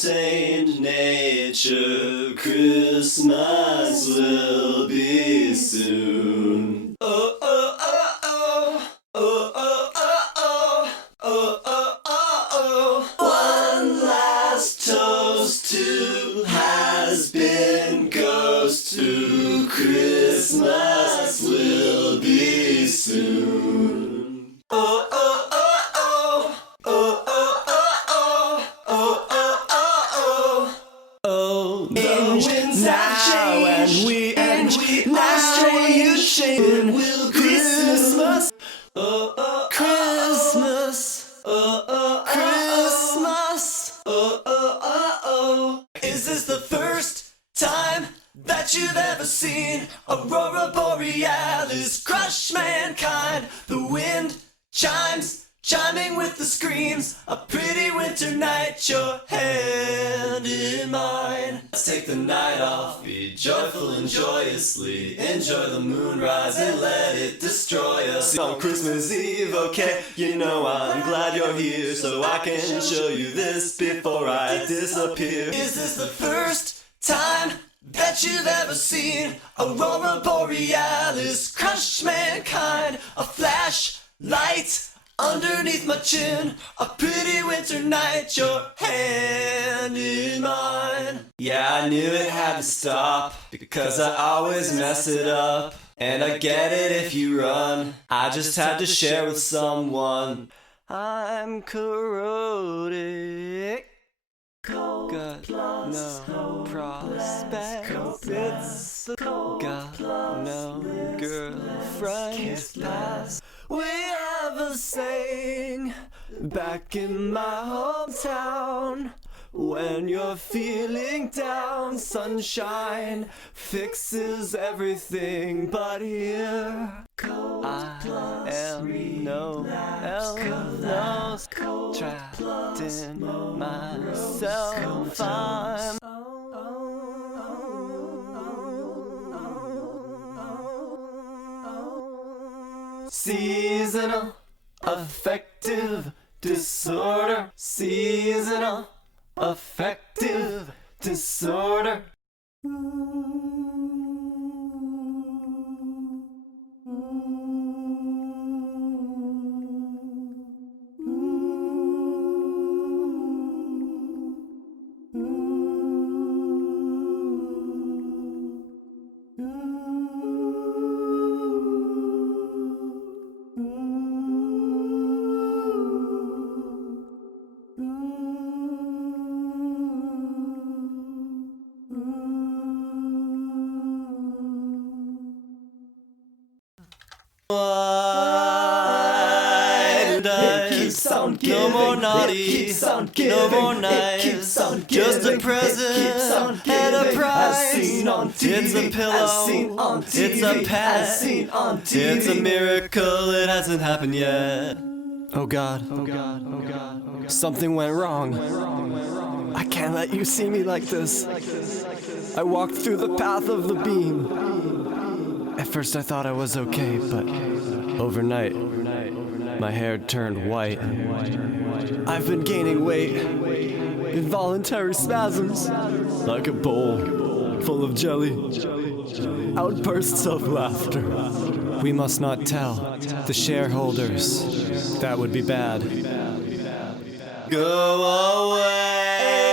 contained nature. Christmas will be soon. Oh, oh, oh, oh. Oh, oh, oh, oh. Oh, oh, oh, oh. One last toast to has-been ghost to Christmas will be soon. Oh, oh, oh, oh. Oh, oh, oh, oh. Oh, oh, oh, oh. Oh, the winds have changed, and we are strange. Will Christmas? Oh, oh, Christmas. Oh, oh, Christmas. Oh, oh, oh, oh. Is this the first time that you've ever seen Aurora Borealis crush mankind? The wind chimes, chiming with the screams. A pretty winter night, your hand in mine. Let's take the night off, be joyful and joyously enjoy the moonrise and let it destroy us. On Christmas Eve, okay, you know I'm glad you're here, so I can show you this before I disappear. Is this the first time that you've ever seen Aurora Borealis crush mankind? A flashlight underneath my chin, a pretty winter night, your hand in mine. Yeah, I knew it had to stop, because I always mess it up. And I get it if you run, I just had to share with someone. I'm corroded. Got no prospects. It's got no girlfriend. We have a saying back in my hometown: when you're feeling down, sunshine fixes everything. But here I am no else, trapped in myself. I'm seasonal affective disorder. Seasonal affective disorder. No more naughty, no more nice, just a present and a prize. It's a pillow, it's a pet, it's a miracle, it hasn't happened yet. Oh God, something went wrong. I can't let you see me like this. I walked through the path of the beam. At first I thought I was okay, but overnight, my hair turned white. I've been gaining weight, involuntary spasms, like a bowl full of jelly, outbursts of laughter. We must not tell the shareholders, that would be bad. Go away.